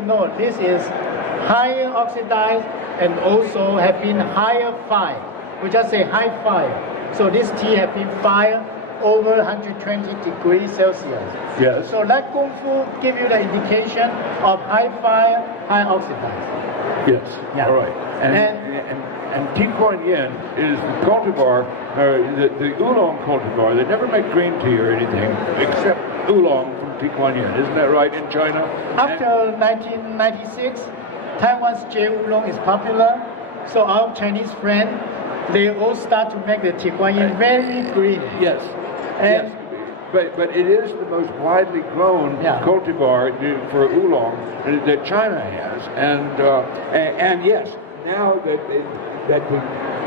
you know, this is higher oxidized and also have been higher fire. We just say high fire. So this tea have been fired over 120 degrees Celsius. Yes. So that Kung Fu give you the indication of high fire, high oxidized. Yes. Yeah. All right. And Tea Kuan Yin is the cultivar, the oolong cultivar. They never make green tea or anything except oolong from Tea Kuan Yin. Isn't that right in China? After 1996, Taiwan's J oolong is popular. So our Chinese friend, they all start to make the Tea Kuan Yin very green. Yes. And yes. But it is the most widely grown cultivar for oolong that China has, and yes, now that the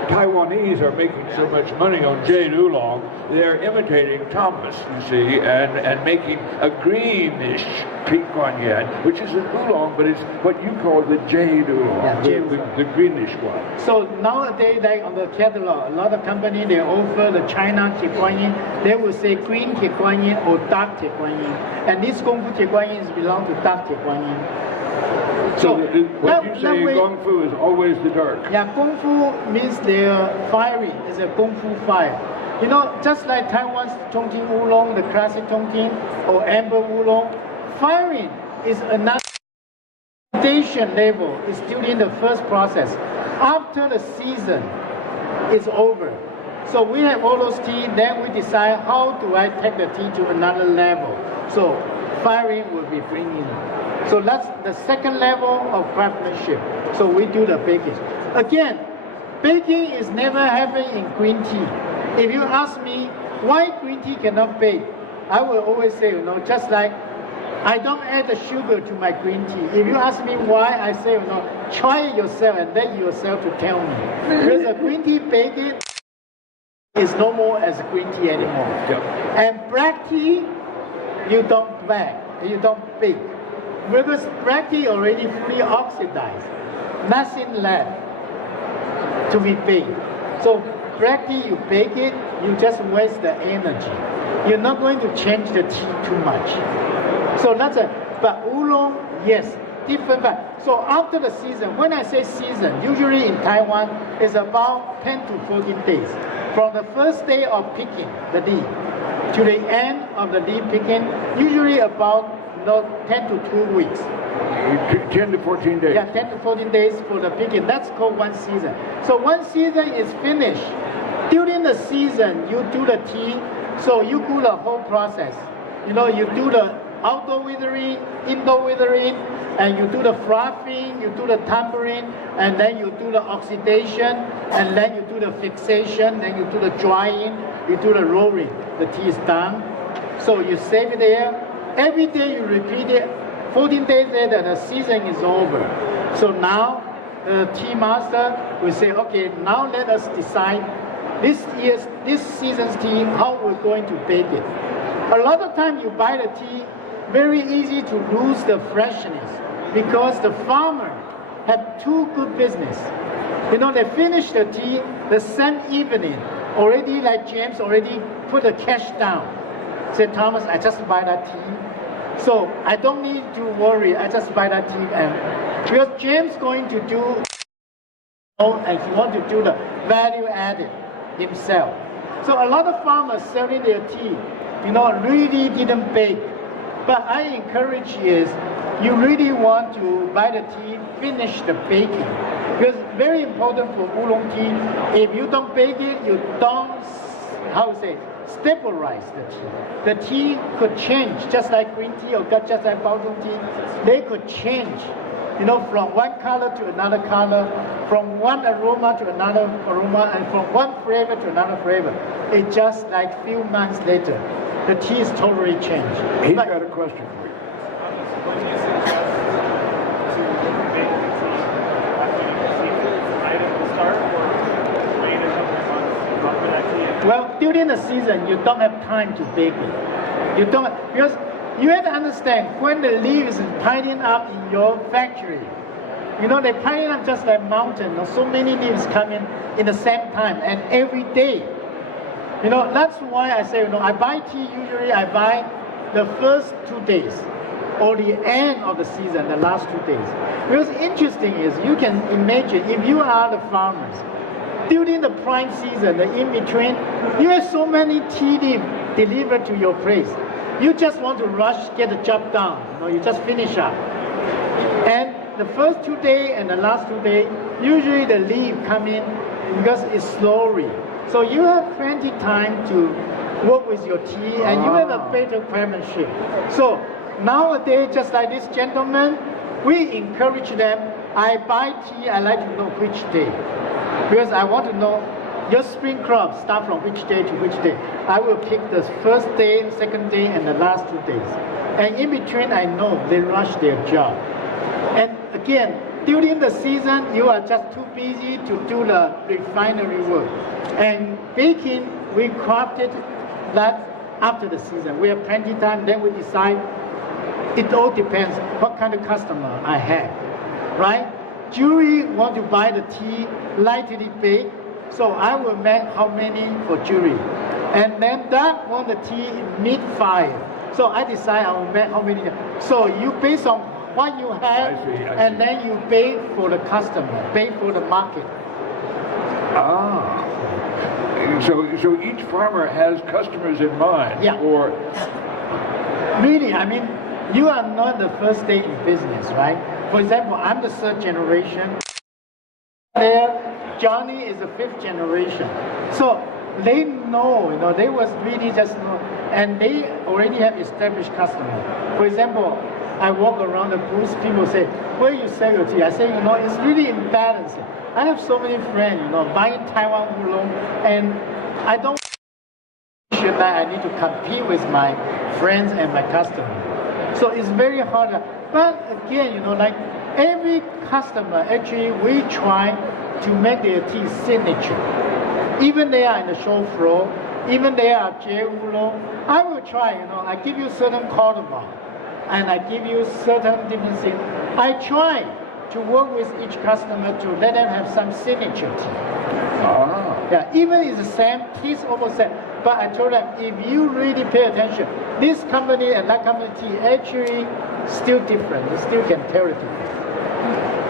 Taiwanese are making so much money on jade oolong, they're imitating Thomas, you see, and making a greenish Tea Kuan Yin, which is an oolong, but it's what you call the jade oolong, the greenish one. So nowadays, like on the catalog, a lot of companies, they offer the China Tea Kuan Yin. They will say green Tea Kuan Yin or dark Tea Kuan Yin. And this Kung Fu Tea Kuan Yin belong to dark Tea Kuan Yin. So what you say Kung Fu is always the dark. Yeah, Kung Fu means they're fiery. It's a Kung Fu fire. You know, just like Taiwan's Chongqing Oolong, the classic Chongqing, or Amber Oolong, firing is another station level. It's still in the first process. After the season is over, so we have all those tea, then we decide how do I take the tea to another level. So firing will be bringing. So that's the second level of craftsmanship. So we do the baking. Again, baking is never happened in green tea. If you ask me why green tea cannot bake, I will always say, you know, just like I don't add the sugar to my green tea. If you ask me why, I say, you know, try it yourself and let yourself to tell me. Because a green tea baking is no more as a green tea anymore. And black tea, you don't bake. Because black tea already fully oxidized, nothing left to be baked. So black tea, you bake it, you just waste the energy. You're not going to change the tea too much. So that's but oolong, yes, different. So after the season, when I say season, usually in Taiwan, it's about 10 to 14 days. From the first day of picking the leaf to the end of the leaf picking, usually about 10 to 2 weeks. 10 to 14 days. Yeah, 10 to 14 days for the picking. That's called one season. So one season is finished. During the season, you do the tea, so you do the whole process. You know, you do the outdoor withering, indoor withering, and you do the frothing, you do the tumbling, and then you do the oxidation, and then you do the fixation, then you do the drying, you do the rolling. The tea is done. So you save it there. Every day you repeat it. 14 days later, the season is over. So now the tea master will say, okay, now let us decide this season's tea, how we're going to bake it. A lot of times you buy the tea, very easy to lose the freshness because the farmer have too good business. You know, they finish the tea the same evening, already like James already put the cash down. Said, Thomas, I just buy that tea. So I don't need to worry, I just buy that tea. And because James going to do, and he want to do the value added himself. So a lot of farmers selling their tea, you know, really didn't bake. But I encourage is, you really want to buy the tea, finish the baking. Because very important for oolong tea, if you don't bake it, you don't, stabilize the tea. The tea could change, just like green tea or just like Baozhong tea. They could change, you know, from one color to another color, from one aroma to another aroma, and from one flavor to another flavor. It just like few months later, the tea is totally changed. He's got a question for you. Well, during the season, you don't have time to bake it. You don't, because you have to understand, when the leaves is piling up in your factory, you know, they piling up just like mountain. So many leaves coming in the same time and every day. You know, that's why I say, you know, I buy tea, usually I buy the first 2 days. or the end of the season, the last 2 days. Because interesting is, you can imagine if you are the farmers, during the prime season, the in-between, you have so many tea leaves delivered to your place. You just want to rush, get the job done. You just finish up. And the first 2 days and the last 2 days, usually the leaf come in because it's slowly. So you have plenty time to work with your tea, and you have a better craftsmanship. So nowadays, just like this gentleman, we encourage them. I buy tea, I like to know which day. Because I want to know your spring crop start from which day to which day. I will pick the first day, second day, and the last 2 days. And in between, I know they rush their job. And again, during the season, you are just too busy to do the refinery work. And baking, we crafted that after the season. We have plenty of time, then we decide. It all depends what kind of customer I have, right? Jury want to buy the tea lightly baked, so I will make how many for jury. And then that want the tea mid-fire. So I decide I will make how many. So you based on what you have, I see. and then you pay for the customer, pay for the market. So each farmer has customers in mind. Yeah. Or really, I mean, you are not the first day in business, right? For example, I'm the 3rd generation. There, Johnny is the 5th generation. So they know, they was really just know, and they already have established customers. For example, I walk around the booth, people say, where you sell your tea? I say, it's really imbalanced. I have so many friends, buying Taiwan oolong, and I don't feel that I need to compete with my friends and my customers. So it's very hard. But again, like every customer, actually, we try to make their tea signature. Even they are in the show floor, even they are J oolong, I will try, I give you certain cardamom, and I give you certain different things. I try to work with each customer to let them have some signature tea. Yeah, even it's the same, tea's almost same. But I told them, if you really pay attention, this company and that company tea actually still different. You still can tell the difference.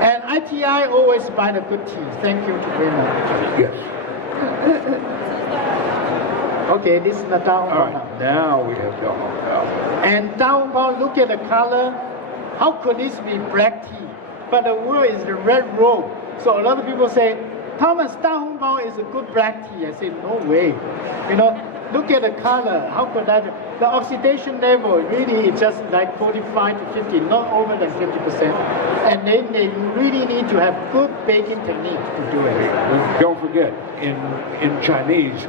And ITI always buy the good tea. Thank you very much. yes. Okay, this is the Da Hong Bao now. Now we have Da Hong Bao. And Da Hong Bao, look at the color. How could this be black tea? But the word is the red robe. So a lot of people say, Thomas, Da Hong Bao is a good black tea. I say, no way. Look at the color. How could that be? The oxidation level really is just like 45 to 50, not over than 50%. And then they really need to have good baking technique to do it. Don't forget, in Chinese,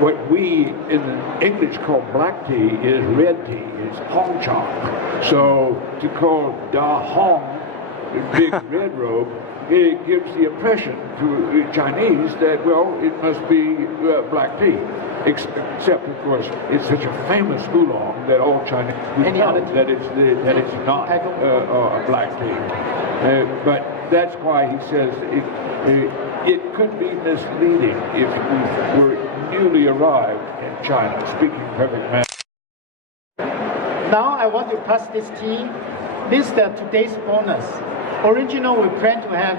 what we in English call black tea is red tea, is Hong Chong. So to call Da Hong, big red robe, it gives the impression to Chinese that, well, it must be black tea. Except, of course, it's such a famous oolong that all Chinese know that it's not a black tea. But that's why he says it could be misleading if we were newly arrived in China, speaking perfect Mandarin. Now I want to pass this tea. This is today's bonus. Original, we plan to have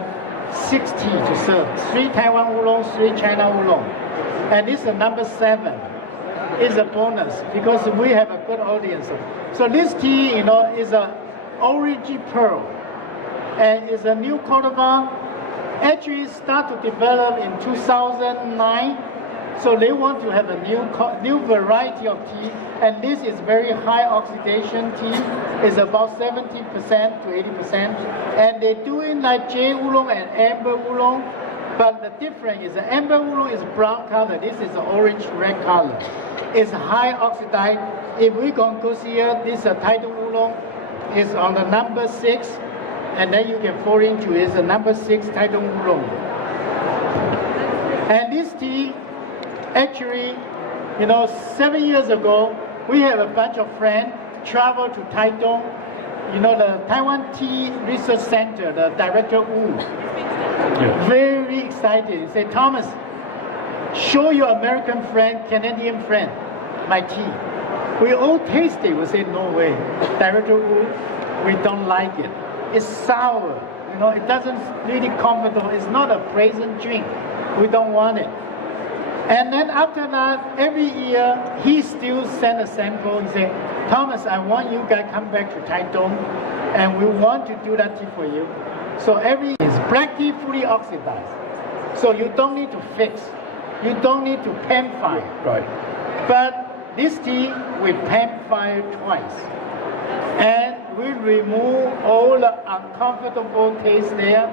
6 tea to serve. 3 Taiwan oolong, 3 China oolong. And this is number 7. It's a bonus because we have a good audience. So this tea, is a origin pearl. And it's a new cultivar. Actually start to develop in 2009. So they want to have a new variety of tea. And this is very high oxidation tea. It's about 70% to 80%. And they're doing like J oolong and amber oolong. But the difference is the amber oolong is brown color. This is orange red color. It's high oxidized. If we can go here, this Taitung oolong is on the number 6. And then you can fall into it. It's the number 6 Taitung oolong. And this tea, actually, 7 years ago, we have a bunch of friends travel to Taitung. The Taiwan Tea Research Center, the director Wu, very excited. He said, Thomas, show your American friend, Canadian friend, my tea. We all taste it. We say, no way. Director Wu, we don't like it. It's sour. You know, it doesn't really comfortable. It's not a pleasant drink. We don't want it. And then after that, every year, he still send a sample. He say, Thomas, I want you guys come back to Taitung, and we want to do that tea for you. So every year is black tea fully oxidized. So you don't need to fix. You don't need to pan fire. Right. But this tea, we pan fire twice. And we remove all the uncomfortable taste there.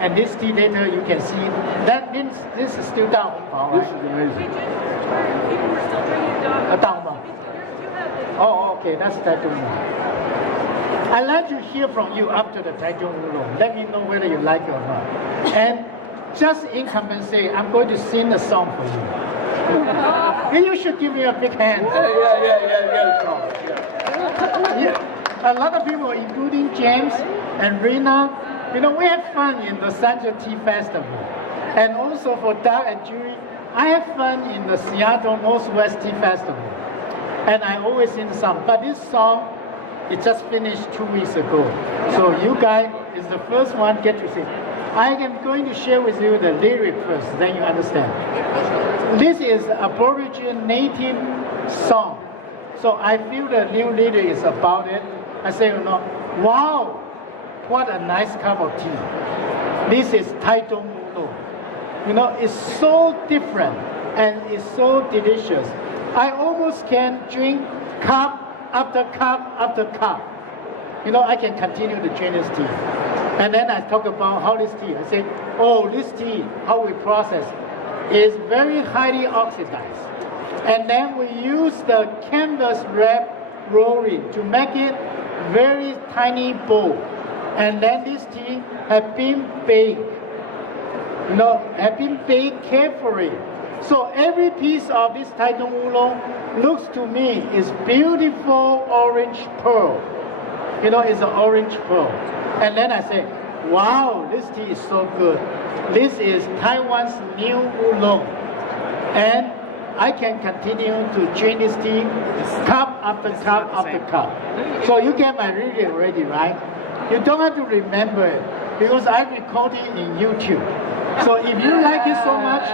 And this tea later you can see, that means this is still down. This is amazing. Oh, okay, that's Taitung. I'd like to hear from you after the Taitung Oolong. Let me know whether you like it or not. And just in compensate, I'm going to sing a song for you. You should give me a big hand. Yeah. A lot of people, including James and Rena, you know, we have fun in the Central Tea Festival. And also for Doug and Julie, I have fun in the Seattle Northwest Tea Festival. And I always sing the song. But this song, it just finished 2 weeks ago. So you guys is the first one get to sing. I am going to share with you the lyric first, then you understand. This is Aboriginal native song. So I feel the new lyric is about it. I say, you know, wow, what a nice cup of tea. This is Taitung Oolong. You know, it's so different and it's so delicious. I almost can drink cup after cup after cup. You know, I can continue to drink this tea. And then I talk about how this tea, I say, oh, this tea, how we process, is very highly oxidized. And then we use the canvas wrap rolling to make it very tiny bowl. And then this tea has been baked, you know, have been baked carefully. So every piece of this Taitung Oolong looks to me is beautiful orange pearl. You know, it's an orange pearl. And then I say, wow, this tea is so good. This is Taiwan's new Oolong. And I can continue to drink this tea cup after cup after cup. So you get my reading already, right? You don't have to remember it because I record it in YouTube. So if you like it so much,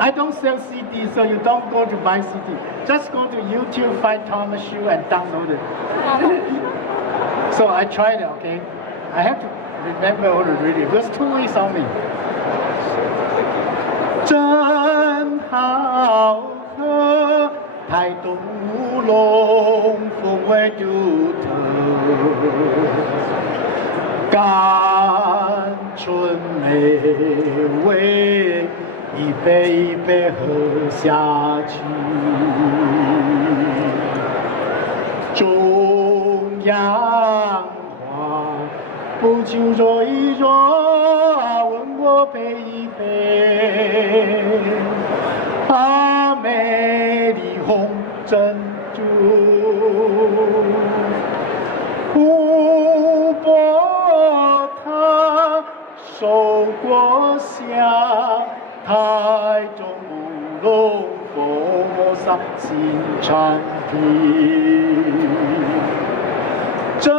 I don't sell CD, so you don't go to buy CD. Just go to YouTube, find Thomas Hsu and download it. So I tried it, okay? I have to remember all the reading. It was 2 weeks only. 真好喝，台东乌龙风味独特，甘醇美味，一杯一杯喝下去。中央花，不就揉一揉，问我杯一杯。啊，美丽红珍珠，湖泊它收过夏，台中乌龙佛上新产品，真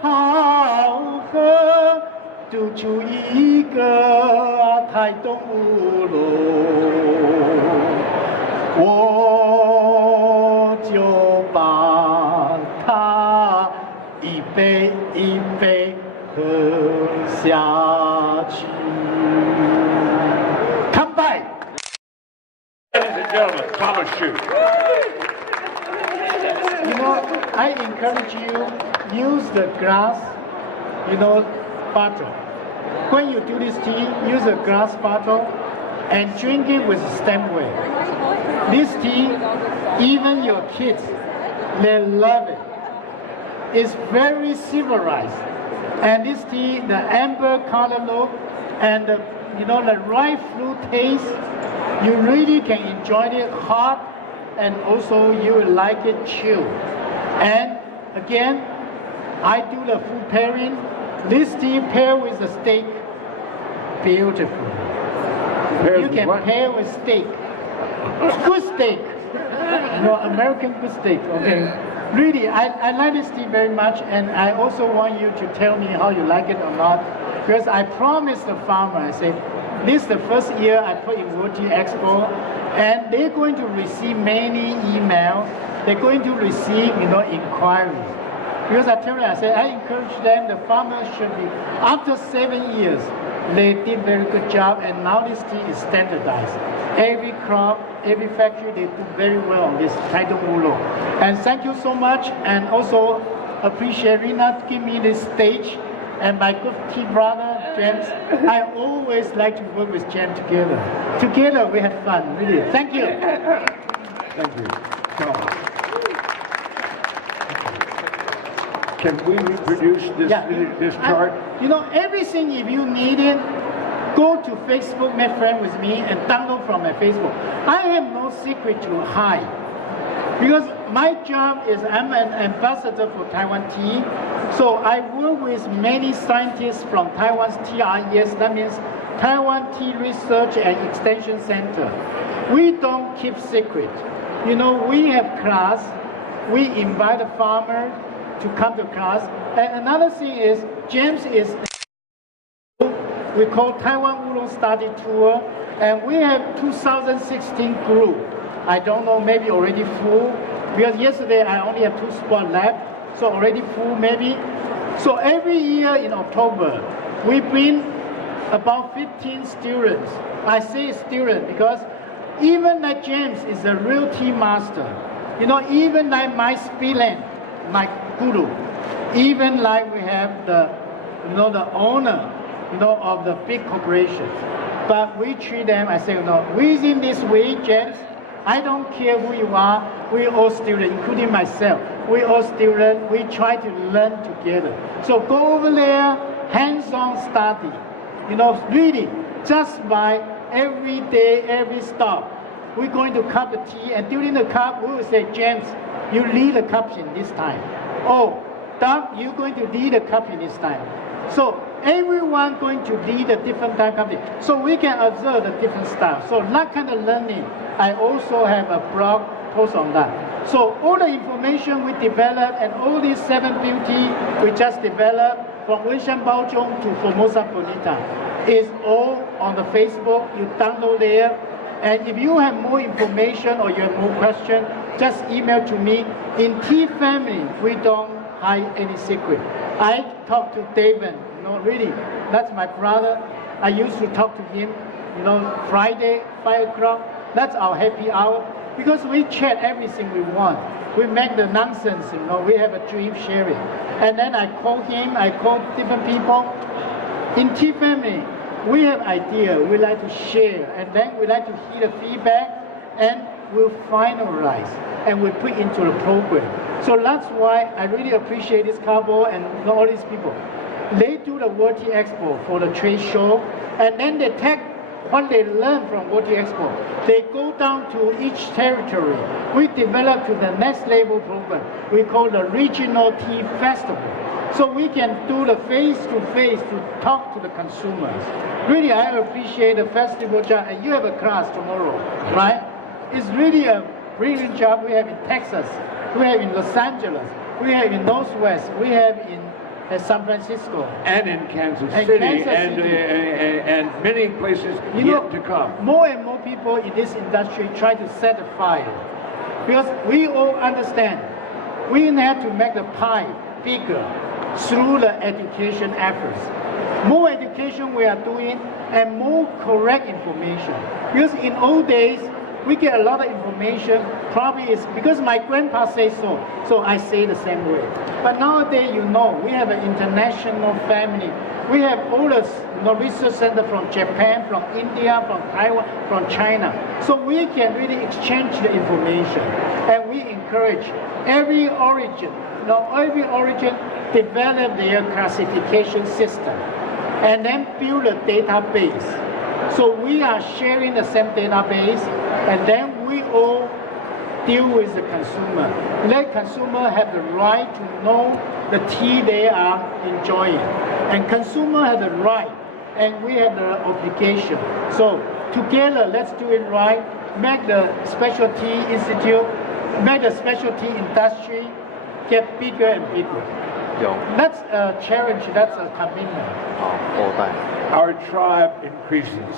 好喝，独出一个台东乌龙。我就把它一杯一杯喝下去。Come by, ladies and gentlemen, Thomas Hsu. You know, I encourage you use the glass, you know, bottle. When you do this tea, use a glass bottle and drink it with stemway. This tea, even your kids, they love it. It's very civilized. And this tea, the amber color look and the, you know, the ripe fruit taste, you really can enjoy it hot and also you will like it chilled. And again, I do the food pairing. This tea pair with a steak, beautiful. You can pair with steak. Good steak. American biscuit, okay? Really, I like this tea very much, and I also want you to tell me how you like it or not, because I promised the farmer, I said, this is the first year I put in World Tea Expo, and they're going to receive many emails, they're going to receive, inquiries. Because I tell you, I said, I encourage them, the farmers should be, after 7 years, they did very good job, and now this tea is standardized. Every crop, every factory, they do very well on this Taitung Oolong. And thank you so much, and also appreciate Rina to give me this stage, and my good tea brother, James. I always like to work with James together. Together we have fun, really. Thank you. Thank you. Come on. Can we reproduce this chart? Everything, if you need it, go to Facebook, make friend with me, and download from my Facebook. I have no secret to hide. Because my job is I'm an ambassador for Taiwan Tea. So I work with many scientists from Taiwan's TRES, that means Taiwan Tea Research and Extension Center. We don't keep secret. We have class, we invite a farmer to come to class. And another thing is, James is, we call Taiwan Oolong Study Tour, and we have 2016 group. I don't know, maybe already full, because yesterday I only have 2 spots left, so already full maybe. So every year in October, we bring about 15 students. I say student because even like James is a real tea master. Even like my Spilan, my guru, even like we have the owner, of the big corporation. But we treat them, I say, within this week, James, I don't care who you are, we all students, including myself. We all students, we try to learn together. So go over there, hands-on study. Really, just by every day, every stop, we're going to cup the tea, and during the cup, we will say, James, you lead the cup in this time. Oh, Doug, you're going to lead the cup in this time. So everyone going to lead a different type of company. So we can observe the different styles. So that kind of learning, I also have a blog post on that. So all the information we develop and all these 7 beauty we just developed from Weishan Baozhong to Formosa Bonita is all on the Facebook. You download there. And if you have more information or you have more questions, just email to me. In Tea Family, we don't hide any secret. I talk to David, really, that's my brother. I used to talk to him, Friday, 5 o'clock. That's our happy hour because we chat everything we want. We make the nonsense, we have a dream sharing. And then I call him, I call different people. In Tea Family, we have idea, we like to share, and then we like to hear the feedback, and we'll finalize, and we put into the program. So that's why I really appreciate this couple and all these people. They do the World Tea Expo for the trade show, and then they take what they learn from World Tea Expo. They go down to each territory. We develop to the next level program. We call the Regional Tea Festival. So we can do the face-to-face to talk to the consumers. Really, I appreciate the festival job, and you have a class tomorrow, right? It's really a brilliant job. We have in Texas, we have in Los Angeles, we have in Northwest, we have in San Francisco. And in Kansas City, and many places yet to come. More and more people in this industry try to set a fire. Because we all understand, we have to make the pie bigger through the education efforts. More education we are doing and more correct information. Because in old days, we get a lot of information, probably it's because my grandpa says so I say the same way. But nowadays, we have an international family. We have all the research center from Japan, from India, from Taiwan, from China. So we can really exchange the information. And we encourage every origin develop their classification system and then build a database. So we are sharing the same database, and then we all deal with the consumer. Let consumer have the right to know the tea they are enjoying. And consumer have the right, and we have the obligation. So together, let's do it right. make the specialty institute, make the specialty industry get bigger and bigger. 有 That's a challenge, that's a commitment. 好后代。 Our tribe increases.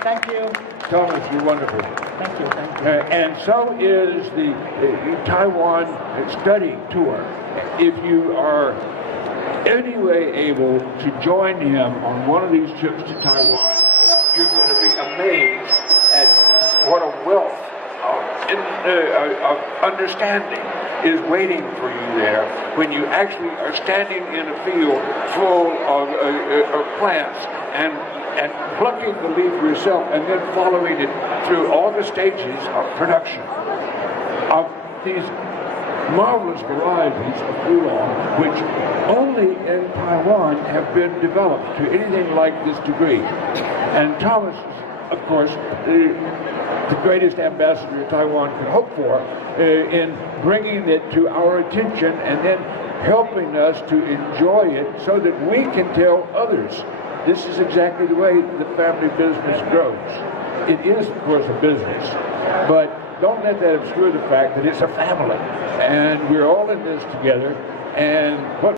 Thank you. Thomas, you're wonderful. Thank you. Thank you. And so is the Taiwan study tour. If you are anyway able to join him on one of these trips to Taiwan, you're going to be amazed at what a wealth of understanding is waiting for you there when you actually are standing in a field full of plants and plucking the leaf yourself and then following it through all the stages of production of these marvelous varieties of oolong, which only in Taiwan have been developed to anything like this degree. And Thomas is, of course, the greatest ambassador Taiwan could hope for in bringing it to our attention and then helping us to enjoy it so that we can tell others. This is exactly the way the family business grows. It is, of course, a business, but don't let that obscure the fact that it's a family, and we're all in this together, and what